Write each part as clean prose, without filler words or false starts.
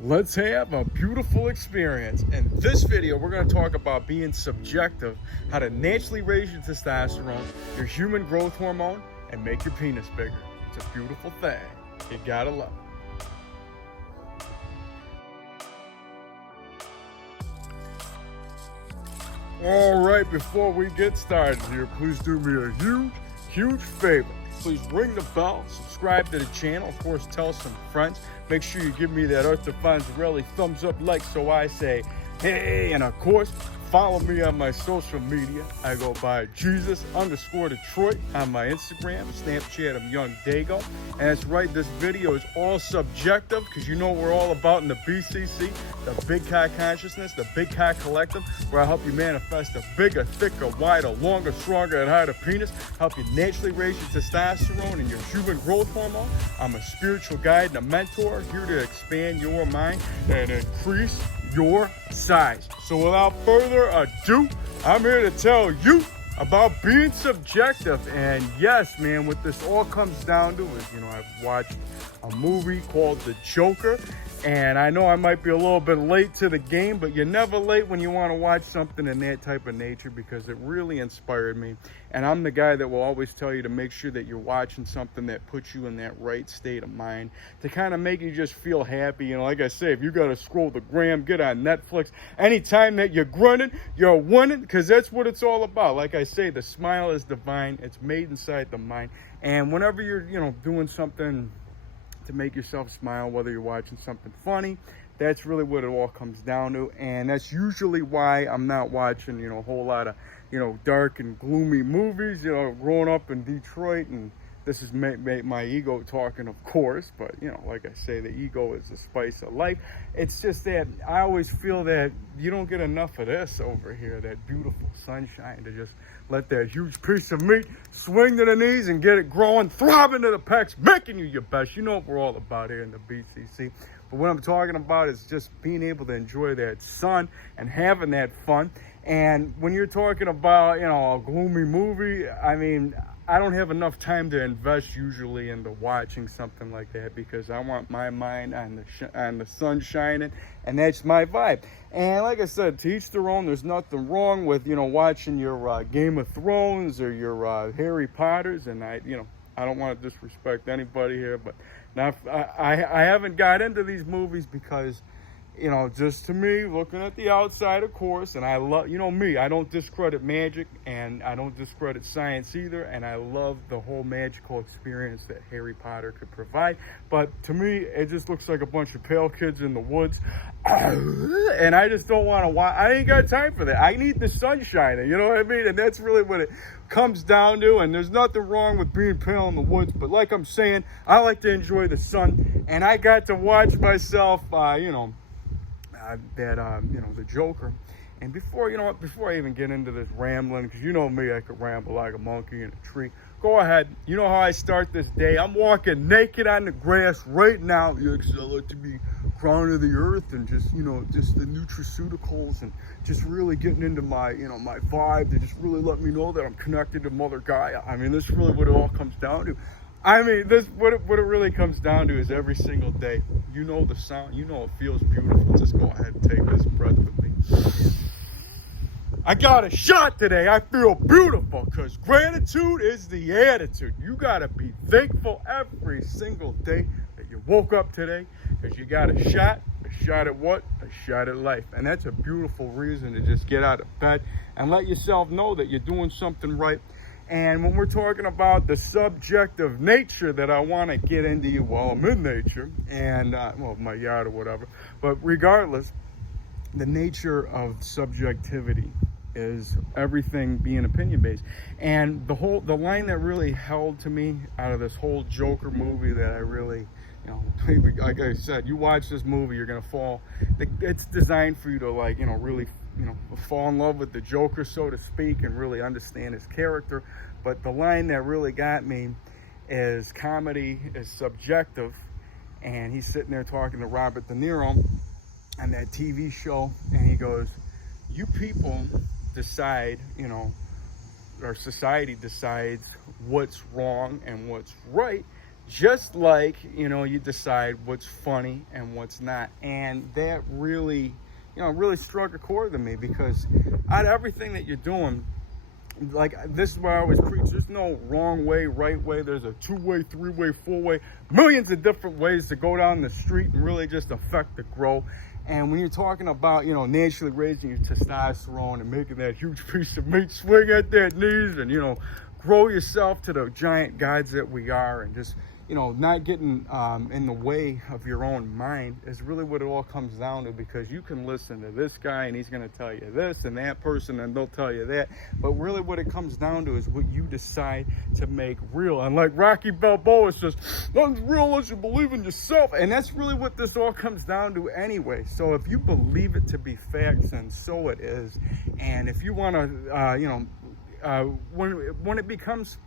Let's have a beautiful experience. In this video, we're going to talk about being subjective, how to naturally raise your testosterone, your human growth hormone, and make your penis bigger. It's a beautiful thing. You gotta love it. All right, before we get started here, please do me a huge favor. Please ring the bell, subscribe to the channel, of course, tell some friends. Make sure you give me that Earth Defines Really thumbs up like so I say, hey, and of course, follow me on my social media. I go by Jesus_Detroit on my Instagram, Snapchat, I'm YOUNGDAYGO. And that's right, this video is all subjective because you know what we're all about in the BCC, the Big Cock Consciousness, the Big Cock Collective, where I help you manifest a bigger, thicker, wider, longer, stronger, and harder penis, help you naturally raise your testosterone and your human growth hormone. I'm a spiritual guide and a mentor here to expand your mind and increase your size. So without further ado, I'm here to tell you about being subjective. And yes, man, what this all comes down to is, I've watched a movie called The Joker, and I know I might be a little bit late to the game, but you're never late when you want to watch something in that type of nature, because it really inspired me. And I'm the guy that will always tell you to make sure that you're watching something that puts you in that right state of mind, to kind of make you just feel happy. Like I say, if you got to scroll the gram, get on Netflix. Anytime that you're grunting, you're winning, because that's what it's all about. Like I say, the smile is divine. It's made inside the mind. And whenever you're, doing something to make yourself smile, whether you're watching something funny, that's really what it all comes down to. And that's usually why I'm not watching, a whole lot of, dark and gloomy movies. Growing up in Detroit, and this is my ego talking, of course, but like I say, the ego is the spice of life. It's just that I always feel that you don't get enough of this over here, that beautiful sunshine, to just let that huge piece of meat swing to the knees and get it growing, throbbing to the pecs, making you your best. You know what we're all about here in the BCC. But what I'm talking about is just being able to enjoy that sun and having that fun. And when you're talking about, a gloomy movie, I don't have enough time to invest usually into watching something like that, because I want my mind on the sun shining, and that's my vibe. And like I said, to each their own. There's nothing wrong with watching your Game of Thrones or your Harry Potters. And I don't want to disrespect anybody here, but now I haven't got into these movies because, just to me, looking at the outside, of course, and I love, me, I don't discredit magic, and I don't discredit science either, and I love the whole magical experience that Harry Potter could provide. But to me, it just looks like a bunch of pale kids in the woods, and I just don't want to watch. I ain't got time for that. I need the sun shining, you know what I mean? And that's really what it comes down to. And there's nothing wrong with being pale in the woods, but like I'm saying, I like to enjoy the sun, and I got to watch myself, The Joker. And before I even get into this rambling, because you know me, I could ramble like a monkey in a tree. Go ahead. You know how I start this day. I'm walking naked on the grass right now. Because I like to be grounded to the earth, and just the nutraceuticals, and just really getting into my my vibe to just really let me know that I'm connected to Mother Gaia. This is really what it all comes down to. This what it really comes down to is every single day. The sound, it feels beautiful. Just go ahead and take this breath with me. I got a shot today. I feel beautiful, because gratitude is the attitude. You got to be thankful every single day that you woke up today, because you got a shot. A shot at what? A shot at life. And that's a beautiful reason to just get out of bed and let yourself know that you're doing something right. And when we're talking about the subjective nature that I want to get into, well, I'm in nature, and my yard or whatever, but regardless, the nature of subjectivity is everything being opinion based. And the line that really held to me out of this whole Joker movie, that I really, like I said, you watch this movie, you're gonna fall. It's designed for you to really fall in love with the Joker, so to speak, and really understand his character. But the line that really got me is comedy is subjective. And he's sitting there talking to Robert De Niro on that TV show, and he goes, you people decide, or society decides what's wrong and what's right just like, you know, you decide what's funny and what's not. And that really, you know, really struck a chord to me, because out of everything that you're doing, like, this is why I always preach, there's no wrong way, right way. There's a 2-way, 3-way, 4-way, millions of different ways to go down the street and really just affect the growth. And when you're talking about, you know, naturally raising your testosterone and making that huge piece of meat swing at that knees, and, you know, grow yourself to the giant guides that we are, and just, you know, not getting in the way of your own mind, is really what it all comes down to. Because you can listen to this guy and he's going to tell you this, and that person, and they'll tell you that, but really what it comes down to is what you decide to make real. And like Rocky Balboa says, nothing's real unless you believe in yourself. And that's really what this all comes down to anyway. So if you believe it to be facts, and so it is. And if you want to, you know, when it becomes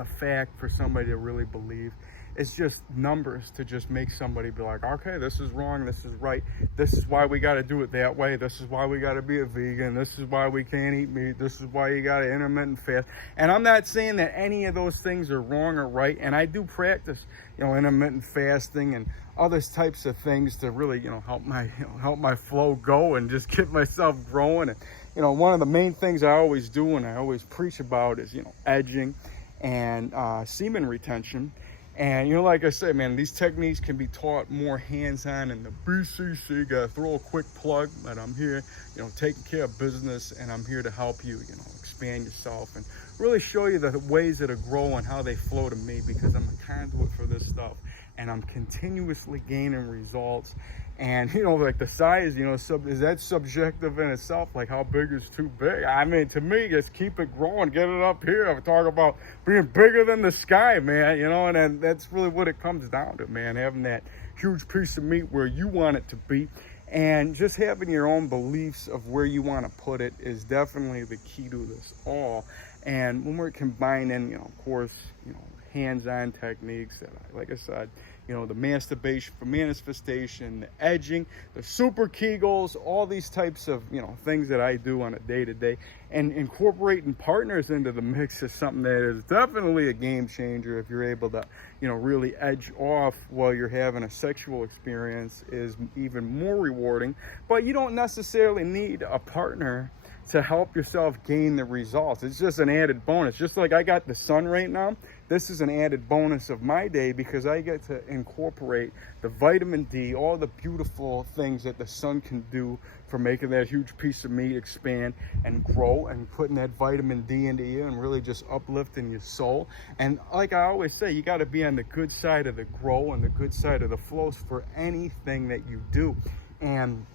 a fact for somebody to really believe, it's just numbers to just make somebody be like, okay, this is wrong, this is right, this is why we got to do it that way, this is why we got to be a vegan, this is why we can't eat meat, this is why you got to intermittent fast. And I'm not saying that any of those things are wrong or right, and I do practice, you know, intermittent fasting and other types of things to really, you know, help my flow go and just get myself growing. And, you know, one of the main things I always do and I always preach about is, you know, edging and semen retention. And, you know, like I said, man, these techniques can be taught more hands-on in the BCC. Gotta throw a quick plug that I'm here, you know, taking care of business, and I'm here to help you, you know, expand yourself and really show you the ways that grow and how they flow to me, because I'm a conduit for this stuff, and I'm continuously gaining results. And, you know, like the size, you know, is that subjective in itself? Like, how big is too big? I mean, to me, just keep it growing, get it up here. I'm talking about being bigger than the sky, man, you know, and then that's really what it comes down to, man, having that huge piece of meat where you want it to be. And just having your own beliefs of where you want to put it is definitely the key to this all. And when we're combining, you know, of course, you know, hands-on techniques that, like I said, you know, the masturbation for manifestation, the edging, the super Kegels, all these types of, you know, things that I do on a day-to-day, and incorporating partners into the mix is something that is definitely a game changer. If you're able to, you know, really edge off while you're having a sexual experience, is even more rewarding. But you don't necessarily need a partner to help yourself gain the results. It's just an added bonus. Just like I got the sun right now, this is an added bonus of my day, because I get to incorporate the vitamin D, all the beautiful things that the sun can do for making that huge piece of meat expand and grow, and putting that vitamin D into you and really just uplifting your soul. And like I always say, you got to be on the good side of the grow and the good side of the flows for anything that you do. And,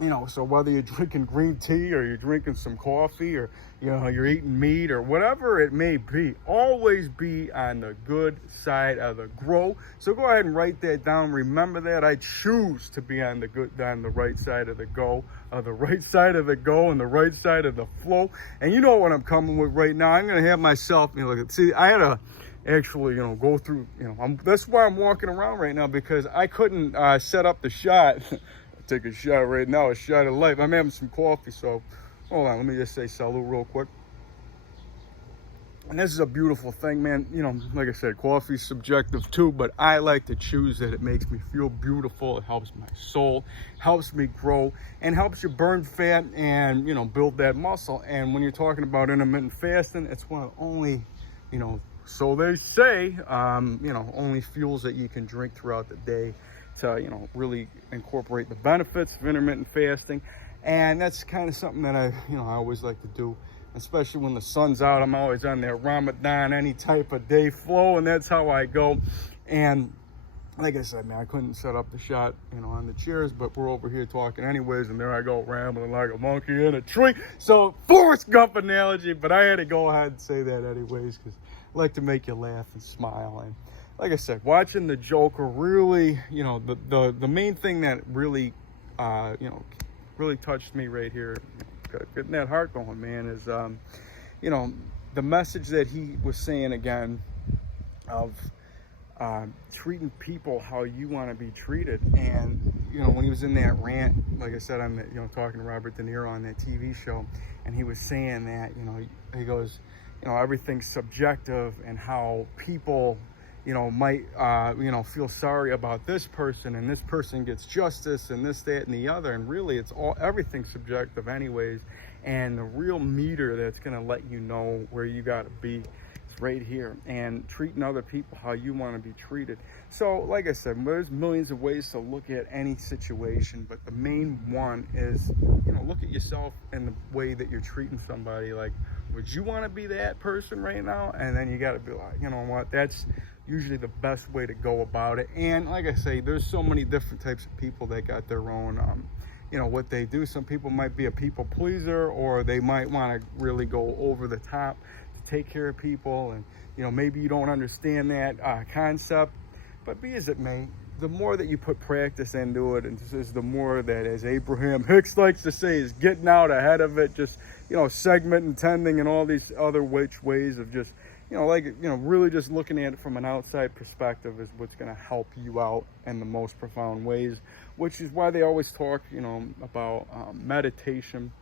you know, so whether you're drinking green tea or you're drinking some coffee, or, you know, you're eating meat or whatever it may be, always be on the good side of the grow. So go ahead and write that down. Remember that. I choose to be on the right side of the go, the right side of the go, and the right side of the flow. And you know what I'm coming with right now. I'm going to have myself, you know, see, I had to actually, you know, go through, you know, that's why I'm walking around right now, because I couldn't set up the shot. Take a shot right now, a shot of life. I'm having some coffee, so hold on, let me just say salud real quick. And this is a beautiful thing, man. You know, like I said, coffee's subjective too, but I like to choose it. It makes me feel beautiful. It helps my soul, helps me grow, and helps you burn fat and, you know, build that muscle. And when you're talking about intermittent fasting, it's one of the only, you know, so they say, you know, only fuels that you can drink throughout the day to, you know, really incorporate the benefits of intermittent fasting. And that's kind of something that I always like to do, especially when the sun's out. I'm always on that Ramadan, any type of day flow, and that's how I go. And like I said, man, I couldn't set up the shot, you know, on the chairs, but we're over here talking anyways, and there I go rambling like a monkey in a tree. So Forrest Gump analogy, but I had to go ahead and say that anyways, because I like to make you laugh and smile. And like I said, watching the Joker really, you know, the main thing that really, you know, really touched me right here, getting that heart going, man, is, you know, the message that he was saying again of treating people how you want to be treated. And, you know, when he was in that rant, like I said, I'm, you know, talking to Robert De Niro on that TV show, and he was saying that, you know, he goes, you know, everything's subjective, and how people, might, feel sorry about this person, and this person gets justice, and this, that, and the other. And really, everything's subjective anyways. And the real meter that's going to let you know where you got to be is right here, and treating other people how you want to be treated. So like I said, there's millions of ways to look at any situation, but the main one is, look at yourself in the way that you're treating somebody. Like, would you want to be that person right now? And then you got to be like, you know what, that's usually the best way to go about it. And like I say, there's so many different types of people that got their own what they do. Some people might be a people pleaser, or they might want to really go over the top to take care of people. And maybe you don't understand that concept, but be as it may, the more that you put practice into it, and this is the more that, as Abraham Hicks likes to say, is getting out ahead of it, just segment and tending and all these other ways of just really just looking at it from an outside perspective is what's going to help you out in the most profound ways, which is why they always talk, about meditation,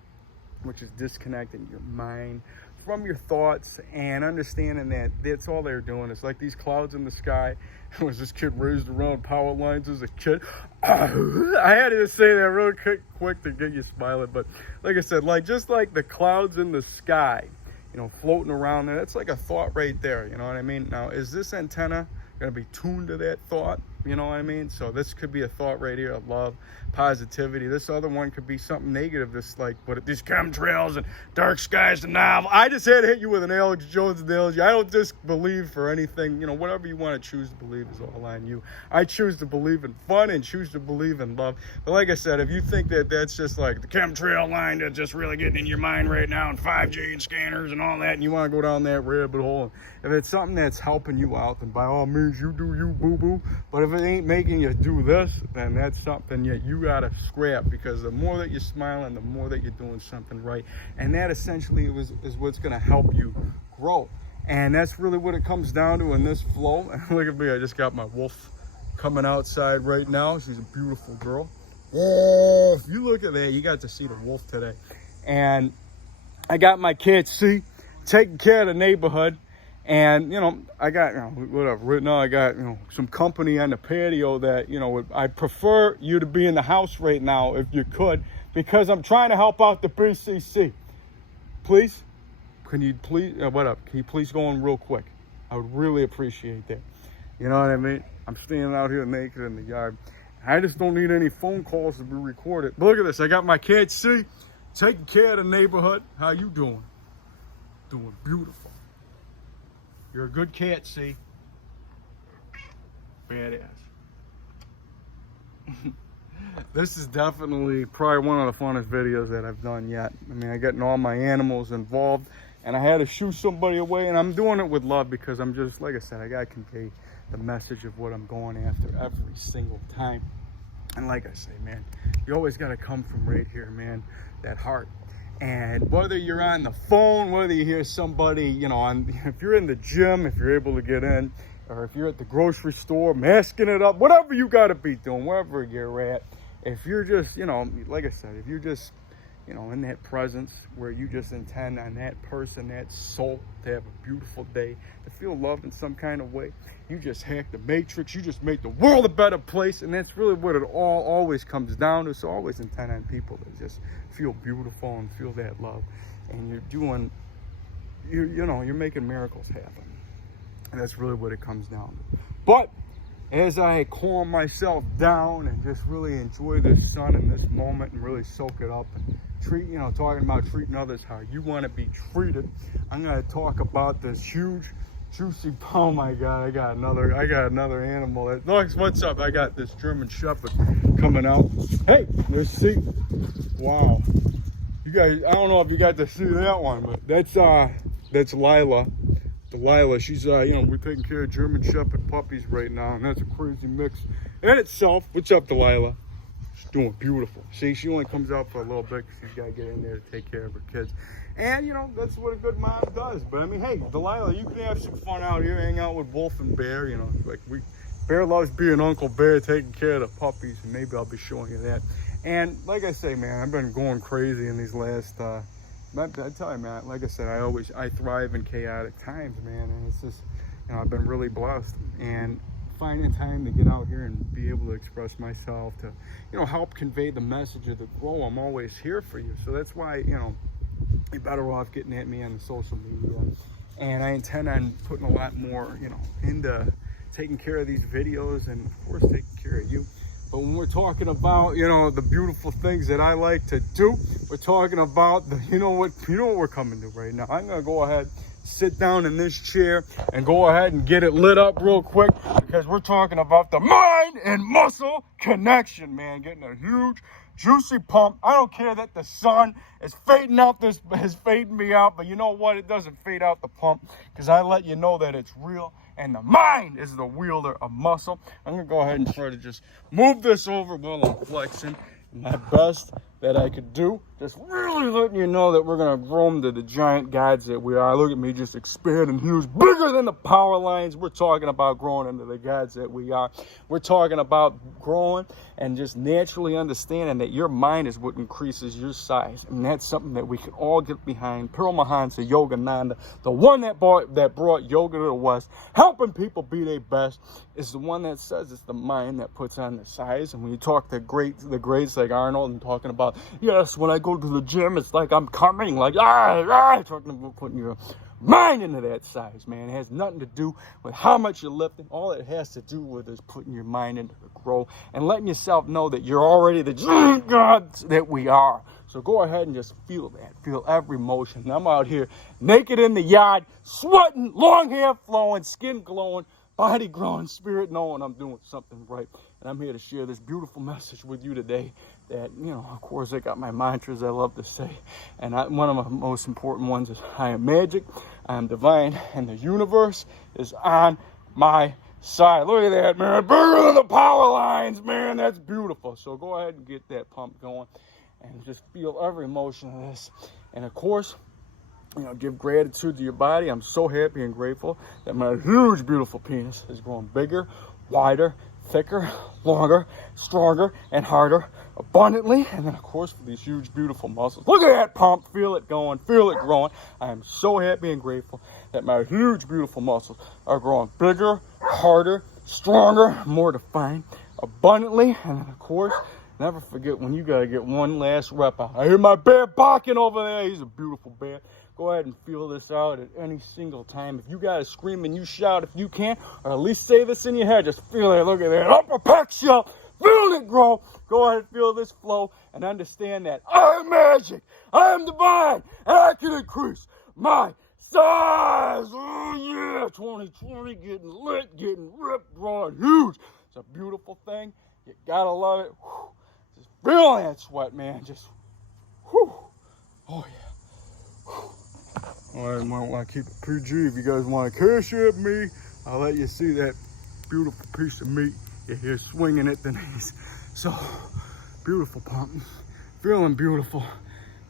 which is disconnecting your mind from your thoughts and understanding that that's all they're doing. It's like these clouds in the sky. Was this kid raised around power lines as a kid? I had to say that real quick to get you smiling. But like I said, just like the clouds in the sky, floating around there, that's like a thought right there. You know what I mean? Now, is this antenna going to be tuned to that thought? You know what I mean? So this could be a thought right here of love, positivity. This other one could be something negative. This these chemtrails and dark skies and novel. I just had to hit you with an Alex Jones analogy. I don't just believe for anything. Whatever you want to choose to believe is all on you. I choose to believe in fun and choose to believe in love. But like I said, if you think that that's just like the chemtrail line that's just really getting in your mind right now, and 5G and scanners and all that, and you want to go down that rabbit hole, if it's something that's helping you out, then by all means, you do you, boo-boo. But if it ain't making you do this, then that's something that you gotta scrap, because the more that you're smiling, the more that you're doing something right, and that essentially is what's gonna help you grow. And that's really what it comes down to in this flow. Look at me, I just got my wolf coming outside right now. She's a beautiful girl. Oh, if you look at that, you got to see the wolf today. And I got my kids, taking care of the neighborhood. And, I got, whatever. Right now I got, some company on the patio that, I prefer you to be in the house right now if you could, because I'm trying to help out the BCC. Please? Can you please, what up? Can you please go on real quick? I would really appreciate that. You know what I mean? I'm standing out here naked in the yard. I just don't need any phone calls to be recorded. But look at this. I got my kids, taking care of the neighborhood. How you doing? Doing beautiful. You're a good cat, Badass. This is definitely probably one of the funnest videos that I've done yet. I mean, I'm getting all my animals involved, and I had to shoo somebody away, and I'm doing it with love, because I'm just, like I said, I got to convey the message of what I'm going after every single time. And like I say, man, you always got to come from right here, man, that heart. And whether you're on the phone, whether you hear somebody, if you're in the gym, if you're able to get in, or if you're at the grocery store, masking it up, whatever you got to be doing, wherever you're at, if you're just, like I said, if you're just, in that presence where you just intend on that person, that soul, to have a beautiful day, to feel loved in some kind of way, you just hack the matrix, you just make the world a better place. And that's really what it all always comes down to. So always intend on people that just feel beautiful and feel that love. And you're making miracles happen. And that's really what it comes down to. But as I calm myself down and just really enjoy this sun and this moment and really soak it up and talking about treating others how you want to be treated, I'm going to talk about this huge, juicy, oh my God, I got another animal. What's up? I got this German Shepherd coming out. Hey, there's C. Wow. You guys, I don't know if you got to see that one, but that's Lila. Delilah, she's, we're taking care of German Shepherd puppies right now, and that's a crazy mix in itself. What's up, Delilah? She's doing beautiful. See, she only comes out for a little bit because she's got to get in there to take care of her kids. And, that's what a good mom does. But, I mean, hey, Delilah, you can have some fun out here, hang out with Wolf and Bear, Bear loves being Uncle Bear, taking care of the puppies, and maybe I'll be showing you that. And, like I say, man, I've been going crazy in these last, I tell you, man, like I said, I thrive in chaotic times, man, and it's just, I've been really blessed, and finding time to get out here and be able to express myself, to help convey the message of the grow. I'm always here for you. So that's why you're better off getting at me on the social media, and I intend on putting a lot more into taking care of these videos, and of course taking care of you. But when we're talking about the beautiful things that I like to do, we're talking about the what we're coming to right now. I'm gonna go ahead, sit down in this chair, and go ahead and get it lit up real quick, because we're talking about the mind and muscle connection, man. Getting a huge juicy pump. I don't care that the sun is fading me out, but you know what? It doesn't fade out the pump, because I let you know that it's real, and the mind is the wielder of muscle. I'm gonna go ahead and try to just move this over while I'm flexing. My best that I could do, just really letting you know that we're gonna grow into the giant gods that we are. Look at me just expanding huge, bigger than the power lines. We're talking about growing into the gods that we are. We're talking about growing and just naturally understanding that your mind is what increases your size, and that's something that we can all get behind. Paramahansa Yogananda, the one that brought yoga to the West, helping people be their best, is the one that says it's the mind that puts on the size. And when you talk to the greats like Arnold, and talking about, yes, when I go to the gym, it's like I'm coming, like, talking about putting your mind into that size, man. It has nothing to do with how much you're lifting. All it has to do with is putting your mind into the grow and letting yourself know that you're already the giant gods that we are. So go ahead and just feel that. Feel every motion. I'm out here naked in the yard, sweating, long hair flowing, skin glowing, body growing, spirit knowing I'm doing something right. And I'm here to share this beautiful message with you today that, of course, I got my mantras I love to say. And one of my most important ones is, I am magic, I am divine, and the universe is on my side. Look at that, man. Bigger than the power lines, man. That's beautiful. So go ahead and get that pump going and just feel every emotion of this. And, of course, give gratitude to your body. I'm so happy and grateful that my huge, beautiful penis is growing bigger, wider, thicker, longer, stronger, and harder, abundantly. And then, of course, for these huge, beautiful muscles. Look at that pump. Feel it going. Feel it growing. I am so happy and grateful that my huge, beautiful muscles are growing bigger, harder, stronger, more defined, abundantly. And then, of course, never forget when you got to get one last rep out. I hear my bear barking over there. He's a beautiful bear. Go ahead and feel this out at any single time. If you got to scream and you shout if you can, or at least say this in your head, just feel it. Look at that upper pec shell. Feel it grow. Go ahead and feel this flow and understand that I am magic, I am divine, and I can increase my size. Oh yeah, 2020, getting lit, getting ripped, growing huge. It's a beautiful thing. You gotta love it. Whew. Just feel that sweat, man. Just, whew. Oh yeah. Whew. I might want to keep it PG. If you guys want to cash at me, I'll let you see that beautiful piece of meat. You're here swinging at the knees. So, beautiful pump. Feeling beautiful.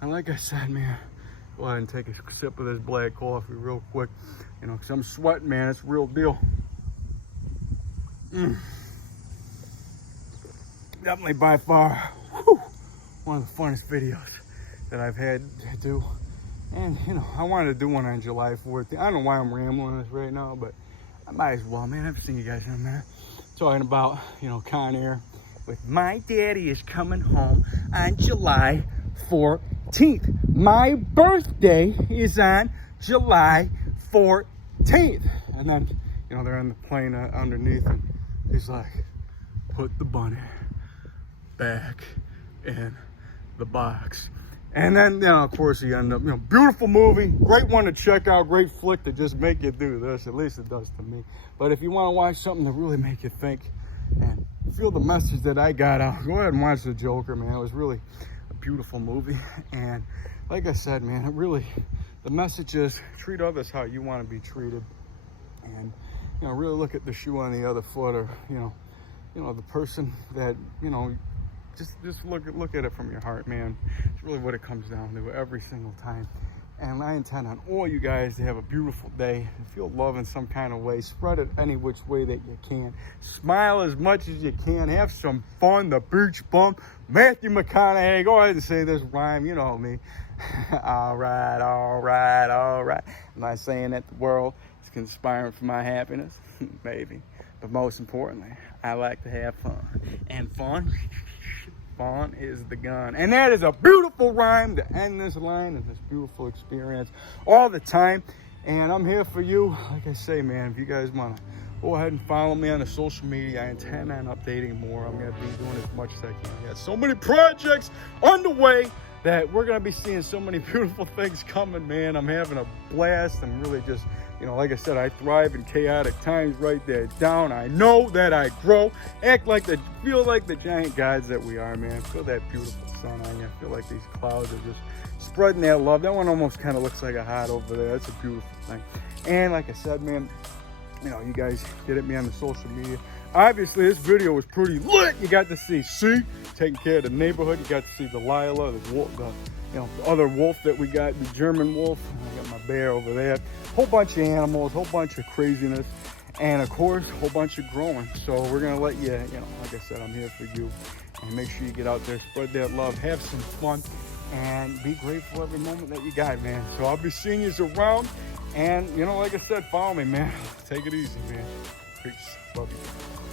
And like I said, man, go ahead and take a sip of this black coffee real quick. Because I'm sweating, man. It's real deal. Definitely by far, one of the funnest videos that I've had to do. And, I wanted to do one on July 4th. I don't know why I'm rambling this right now, but I might as well, man. I haven't seen you guys in a minute. Talking about, Con Air with My Daddy Is Coming Home on July 14th. My birthday is on July 14th. And then, they're on the plane underneath, and he's like, put the bunny back in the box. And then, of course, you end up, beautiful movie, great one to check out, great flick to just make you do this. At least it does to me. But if you want to watch something to really make you think and feel the message that I got out, go ahead and watch The Joker, man. It was really a beautiful movie. And like I said, man, the message is treat others how you want to be treated. And, really look at the shoe on the other foot, or, the person that, just look at it from your heart, man. It's really what it comes down to every single time. And I intend on all you guys to have a beautiful day and feel love in some kind of way. Spread it any which way that you can. Smile as much as you can. Have some fun. The beach bum. Matthew McConaughey. Go ahead and say this rhyme. You know me. All right, all right, all right. I'm not saying that the world is conspiring for my happiness? Maybe. But most importantly, I like to have fun. And fun is the gun. And that is a beautiful rhyme to end this line and this beautiful experience all the time. And I'm here for you. Like I say, man, if you guys want to go ahead and follow me on the social media, I intend on updating more. I'm going to be doing as much as I can. I got so many projects underway that we're going to be seeing so many beautiful things coming, man. I'm having a blast. I'm really just, you know, like I said, I thrive in chaotic times. Write that down. I know that I grow. Feel like the giant gods that we are, man. Feel that beautiful sun on you. I feel like these clouds are just spreading that love. That one almost kind of looks like a heart over there. That's a beautiful thing. And like I said, man, you know, you guys get at me on the social media. Obviously, this video was pretty lit. You got to see taking care of the neighborhood. You got to see Delilah, the wolf, the other wolf that we got, the German wolf. I got my bear over there. Whole bunch of animals, whole bunch of craziness, and of course, a whole bunch of growing. So we're gonna let you, like I said, I'm here for you. And make sure you get out there, spread that love, have some fun, and be grateful every moment that you got, man. So I'll be seeing you around. And, like I said, follow me, man. Take it easy, man. Peace. Love you.